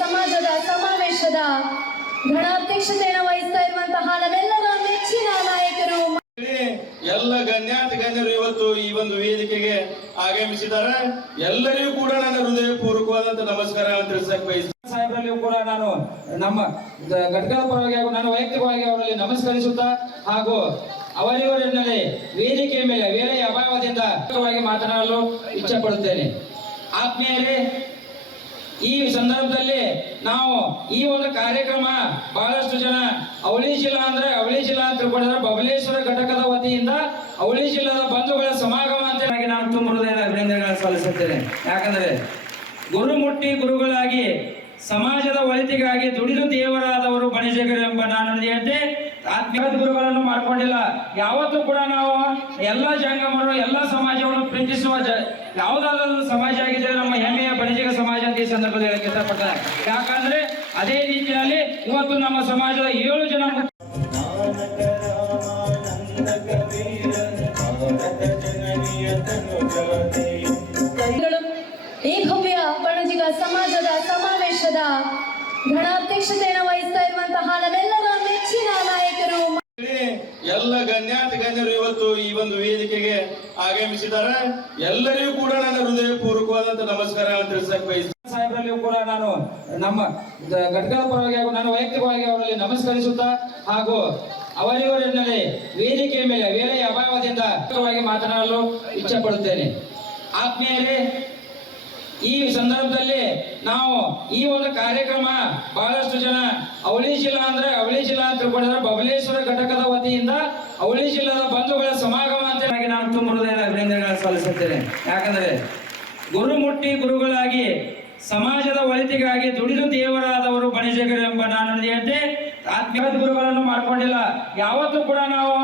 ಸಮಾಜದ ಸಮಾವೇಶದ ಗಣಾಧ್ಯಕ್ಷತೆಯನ್ನು ವಹಿಸ್ತಾ ಇರುವಂತಹ ನಮ್ಮೆಲ್ಲರ ನೆಚ್ಚಿನ ನಾಯಕರು ಎಲ್ಲ ಗಣ್ಯರು ಇವತ್ತು ಈ ಒಂದು ವೇದಿಕೆಗೆ ಆಗಮಿಸಿದ್ದಾರೆ. ಎಲ್ಲರಿಗೂ ಕೂಡ ನನ್ನ ಹೃದಯಪೂರ್ವಕವಾದಂತ ನಮಸ್ಕಾರ ತಿಳಿಸಕ್ಕೆ ಬಯಸ್ತೀನಿ. ಸಾಹೇಬರಲ್ಲಿಯೂ ಕೂಡ ನಾನು ನಮ್ಮ ಘಟಕದ ಪರವಾಗಿ ಹಾಗೂ ನಾನು ವೈಯಕ್ತಿಕವಾಗಿ ಅವರಲ್ಲಿ ನಮಸ್ಕರಿಸುತ್ತಾ ಹಾಗೂ ಅವರಿವರನ್ನೇ ವೇದಿಕೆಯ ಮೇಲೆ ವೇಳೆಯ ಅಭಾವದಿಂದ ಮಾತನಾಡಲು ಇಚ್ಛೆ ಪಡುತ್ತೇನೆ. ಆತ್ಮೀಯರೇ, ಈ ಸಂದರ್ಭದಲ್ಲಿ ನಾವು ಈ ಒಂದು ಕಾರ್ಯಕ್ರಮ ಬಹಳಷ್ಟು ಜನ ಅವಳಿ ಜಿಲ್ಲಾ ಅಂತ ತಿಳ್ಕೊಂಡಿದ್ರೆ ಬಬಲೇಶ್ವರ ಘಟಕದ ವತಿಯಿಂದ ಅವಳಿ ಜಿಲ್ಲಾದ ಬಂಧುಗಳ ಸಮಾಗಮ ಅಂತ ನಾನು ತುಂಬ ಹೃದಯದ ಅಭಿನಂದನೆಗಳನ್ನು ಸಲ್ಲಿಸುತ್ತೇನೆ. ಯಾಕಂದ್ರೆ ಗುರುಮುಟ್ಟಿ ಗುರುಗಳಾಗಿ ಸಮಾಜದ ಒಳಿತಿಗಾಗಿ ದುಡಿದು ದೇವರಾದವರು ಬಣಿಜಗರು ಎಂಬ ನಾನು ನುಡಿಯಂತೆ ಆತ್ಮೀಯ ಗುರುಗಳನ್ನು ಮಾಡ್ಕೊಂಡಿಲ್ಲ. ಯಾವತ್ತೂ ಕೂಡ ನಾವು ಎಲ್ಲ ಜಂಗಮರು ಎಲ್ಲ ಸಮಾಜವನ್ನು ಪ್ರೀತಿಸುವ ಯಾವುದಾದ್ರೂ ಸಮಾಜ ಆಗಿದ್ರೆ ನಮ್ಮ ಹೆಮ್ಮೆಯ ಬಣಿಜಗ ಸಮಾಜ ಅಂತ ಈ ಸಂದರ್ಭದಲ್ಲಿ ಹೇಳಕ್ಕೆ ಇಷ್ಟಪಡ್ತಾರೆ. ಯಾಕಂದ್ರೆ ಅದೇ ರೀತಿಯಲ್ಲಿ ಇವತ್ತು ನಮ್ಮ ಸಮಾಜದ 7 ಜನ ಈ ಭವ್ಯ ಬಣಜಿಗ ಸಮಾಜದ ಸಮಾವೇಶದ ಗಣಾಧ್ಯಕ್ಷತೆಯನ್ನು ವಹಿಸ್ತಾ ಇರುವಂತಹ ನಮ್ಮೆಲ್ಲರ ನೆಚ್ಚಿನ ನಾಯಕರು ಎಲ್ಲ ಗಣ್ಯರು ಇವತ್ತು ಈ ಒಂದು ವೇದಿಕೆಗೆ ಆಗಮಿಸಿದ್ದಾರೆ. ಎಲ್ಲರಿಗೂ ಕೂಡ ನನ್ನ ಹೃದಯಪೂರ್ವಕವಾದಂತ ನಮಸ್ಕಾರ ತಿಳಿಸಕ್ಕೆ ಬಯಸ್ತೀನಿ. ಸಾಹೇಬರಲ್ಲಿಯೂ ಕೂಡ ನಾನು ನಮ್ಮ ಘಟಕದ ಪರವಾಗಿ ಹಾಗೂ ನಾನು ವೈಯಕ್ತಿಕವಾಗಿ ಅವರಲ್ಲಿ ನಮಸ್ಕರಿಸುತ್ತಾ ಹಾಗೂ ಅವರಿವರನ್ನೇ ವೇದಿಕೆಯ ಮೇಲೆ ವೇಳೆಯ ಅಭಾವದಿಂದ ಮಾತನಾಡಲು ಇಚ್ಛೆ ಪಡುತ್ತೇನೆ. ಆತ್ಮೀಯರೇ, ಈ ಸಂದರ್ಭದಲ್ಲಿ ನಾವು ಈ ಒಂದು ಕಾರ್ಯಕ್ರಮ ಬಹಳಷ್ಟು ಜನ ಅವಳಿ ಜಿಲ್ಲಾ ಅಂತ ತಿಳ್ಕೊಂಡಿದ್ರೆ ಬಬಲೇಶ್ವರ ಘಟಕದ ವತಿಯಿಂದ ಅವಳಿ ಜಿಲ್ಲಾದ ಬಂಧುಗಳ ಸಮಾಗಮ ಅಂತ ನಾನು ತುಂಬ ಹೃದಯದ ಅಭಿನಂದನೆಗಳನ್ನು ಸಲ್ಲಿಸುತ್ತೇನೆ. ಯಾಕಂದ್ರೆ ಗುರುಮುಟ್ಟಿ ಗುರುಗಳಾಗಿ ಸಮಾಜದ ಒಳಿತಿಗಾಗಿ ದುಡಿದು ದೇವರಾದವರು ಬಣಿಜಗರು ಎಂಬ ನಾನು ನುಡಿಯಂತೆ ಆತ್ಮೀಯ ಗುರುಗಳನ್ನು ಮಾಡ್ಕೊಂಡಿಲ್ಲ. ಯಾವತ್ತೂ ಕೂಡ ನಾವು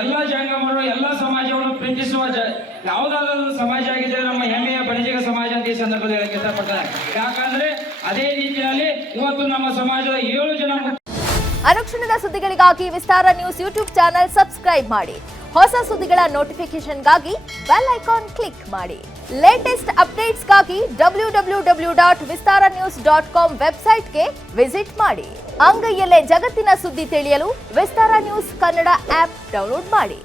ಎಲ್ಲ ಜಂಗಮರು ಎಲ್ಲ ಸಮಾಜವನ್ನು ಪ್ರೀತಿಸುವ ಯಾವುದಾದ್ರೂ ಸಮಾಜ ಆಗಿದ್ರೆ ನಮ್ಮ ಹೆಮ್ಮೆಯ ಬಣಿಜಗ ಸಮಾಜ ಅಂತ ಈ ಸಂದರ್ಭದಲ್ಲಿ ಹೇಳಕ್ಕೆ ಇಷ್ಟಪಡ್ತಾರೆ. ಯಾಕಂದ್ರೆ ಅದೇ ರೀತಿಯಲ್ಲಿ ಇವತ್ತು ನಮ್ಮ ಸಮಾಜದ 7 ಜನ ಅನುಕ್ಷಣದ ಸುದ್ದಿಗಳಿಗಾಗಿ ವಿಸ್ತಾರ ನ್ಯೂಸ್ ಯೂಟ್ಯೂಬ್ ಚಾನೆಲ್ ಸಬ್ಸ್ಕ್ರೈಬ್ ಮಾಡಿ. ಹೊಸ ಸುದ್ದಿಗಳ ನೋಟಿಫಿಕೇಶನ್ಗಾಗಿ ಬೆಲ್ ಐಕಾನ್ ಕ್ಲಿಕ್ ಮಾಡಿ. ಲೇಟೆಸ್ಟ್ ಅಪ್ಡೇಟ್ಸ್ಗಾಗಿ www.vistaranews.com ವೆಬ್ಸೈಟ್ಗೆ ವಿಸಿಟ್ ಮಾಡಿ. ಅಂಗೈಯಲ್ಲೇ ಜಗತ್ತಿನ ಸುದ್ದಿ ತಿಳಿಯಲು ವಿಸ್ತಾರ ನ್ಯೂಸ್ ಕನ್ನಡ ಆಪ್ ಡೌನ್ಲೋಡ್ ಮಾಡಿ.